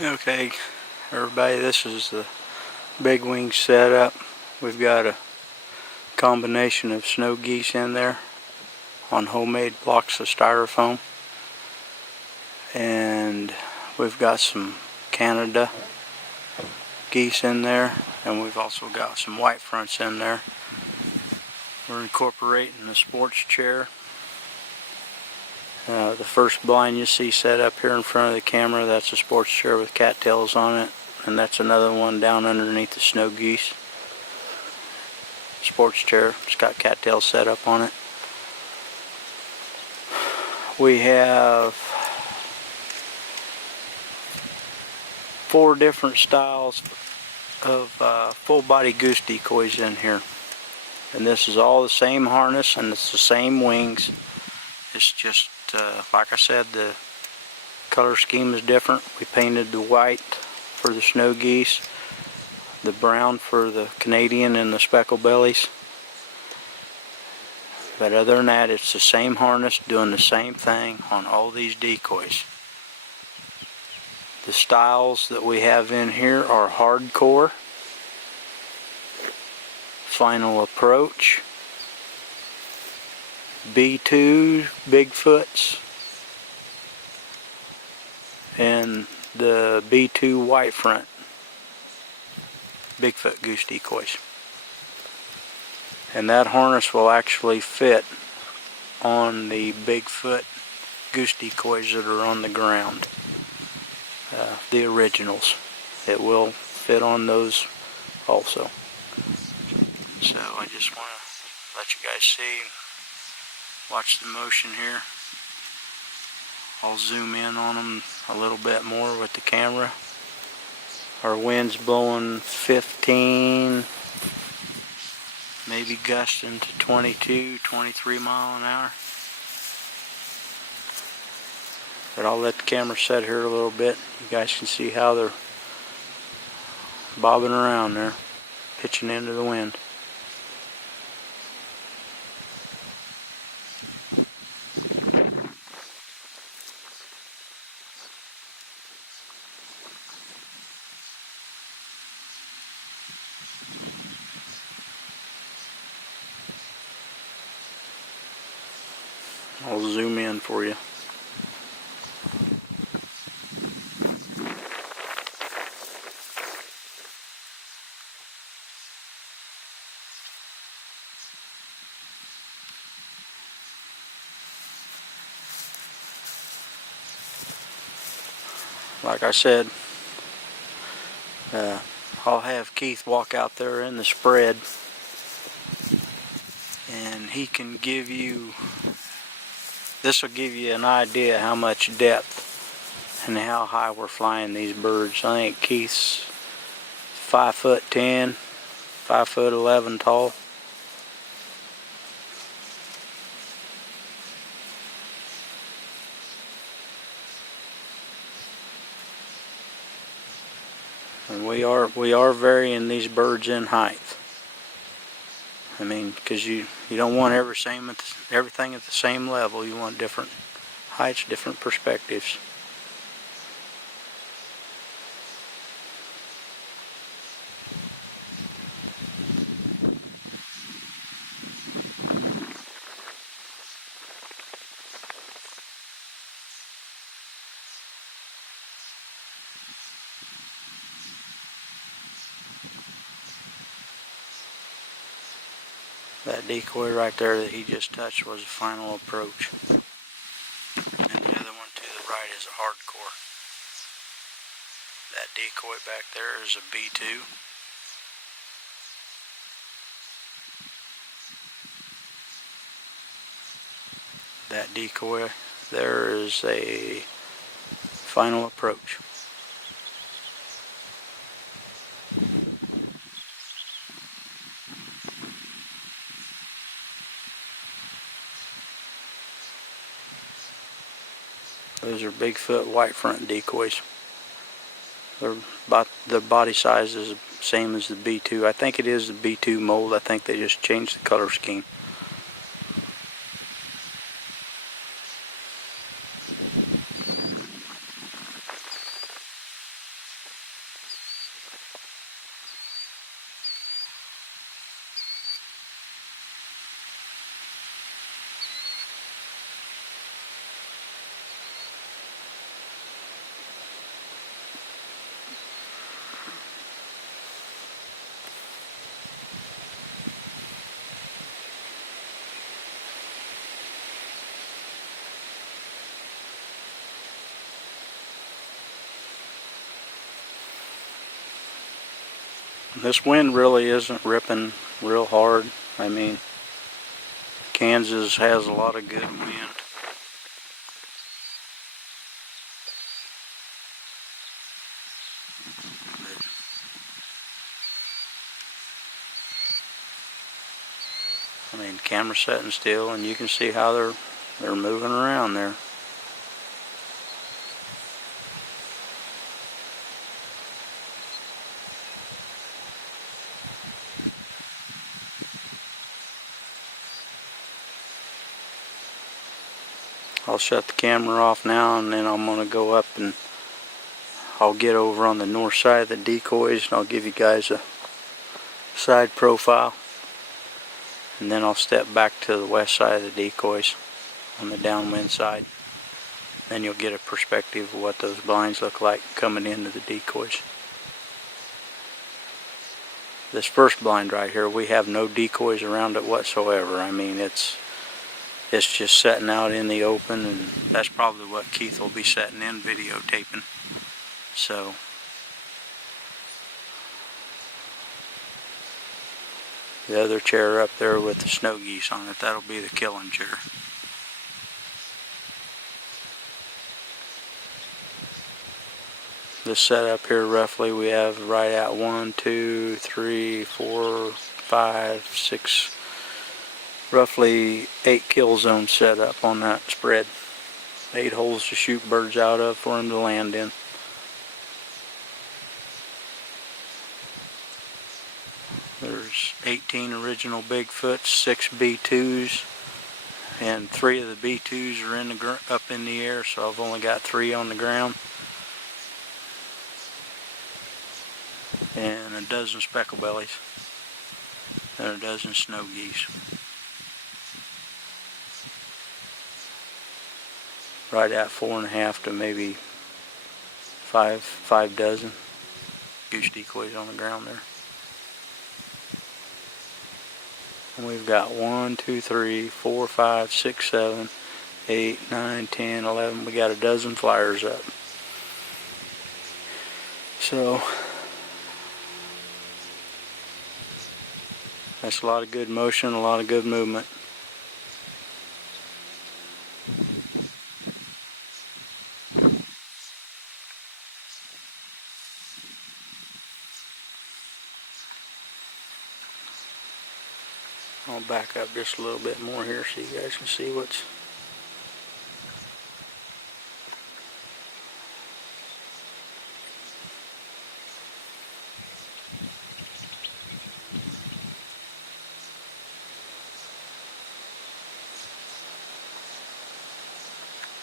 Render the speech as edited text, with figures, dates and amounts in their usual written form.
Okay, everybody, this is the big wing setup. We've got a combination of snow geese in there on homemade blocks of styrofoam, and we've got some Canada geese in there, and we've also got some white fronts in there. We're incorporating the sports chair. The first blind you see set up here in front of the camera, that's a sports chair with cattails on it, and that's another one down underneath the snow geese. Sports chair, it's got cattails set up on it. We have 4 different styles of full body goose decoys in here, and this is all the same harness and it's the same wings. It's just like I said, the color scheme is different. We painted the white for the snow geese, the brown for the Canadian and the speckle bellies. But other than that, it's the same harness doing the same thing on all these decoys. The styles that we have in here are hardcore, final approach, B2 Bigfoots, and the B2 white front Bigfoot goose decoys. And that harness will actually fit on the Bigfoot goose decoys that are on the ground, the originals. It will fit on those also. So I just want to let you guys see, watch the motion here. I'll zoom in on them a little bit more with the camera. Our wind's blowing 15, maybe gusting to 22, 23 mile an hour. But I'll let the camera set here a little bit. You guys can see how they're bobbing around there, pitching into the wind. I'll zoom in for you. Like I said, I'll have Keith walk out there in the spread, and he can give you, this will give you an idea how much depth and how high we're flying these birds. I think Keith's 5'10", 5'11" tall. And we are varying these birds in height. I mean, because you don't want everything at the same level. You want different heights, different perspectives. That decoy right there that he just touched was a final approach. And the other one to the right is a hardcore. That decoy back there is a B2. That decoy there is a final approach. Those are Bigfoot white front decoys. They're about, the body size is the same as the B2. I think it is the B2 mold. I think they just changed the color scheme. this wind really isn't ripping real hard. I mean, Kansas has a lot of good wind. I mean, camera setting still, and you can see how they're moving around there. I'll shut the camera off now, and then I'm going to go up and I'll get over on the north side of the decoys, and I'll give you guys a side profile. And then I'll step back to the west side of the decoys on the downwind side. Then you'll get a perspective of what those blinds look like coming into the decoys. This first blind right here, we have no decoys around it whatsoever. I mean, it's just setting out in the open, and that's probably what Keith will be setting in, videotaping. So the other chair up there with the snow geese on it, that'll be the killing chair. This setup here, roughly, we have right at 1, 2, 3, 4, 5, 6, roughly 8 kill zones set up on that spread. 8 holes to shoot birds out of for them to land in. There's 18 original Bigfoots, 6 B2s, and 3 of the B2s are up in the air, so I've only got 3 on the ground. And a dozen speckle bellies, and a dozen snow geese. Right at 4.5 to maybe 5 dozen goose decoys on the ground there. And we've got 1, 2, 3, 4, 5, 6, 7, 8, 9, 10, 11. We got a dozen flyers up. So that's a lot of good motion, a lot of good movement. I'll back up just a little bit more here so you guys can see what's